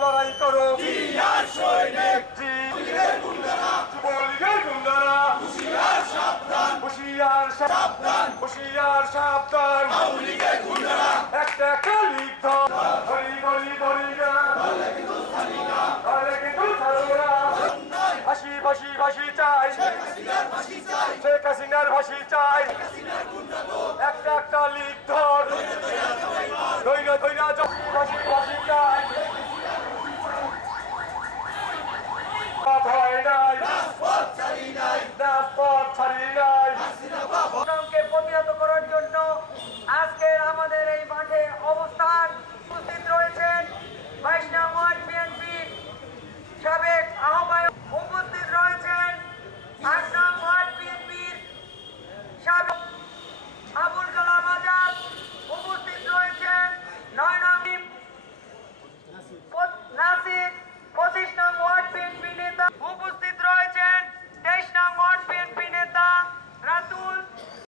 লড়াই করো হুশিয়ার সাবধান একটা একটা লিগ ধরি ধরি ধরি না ফাঁসি ফাঁসি ফাঁসি চাই ফাঁসি চাই। 我那是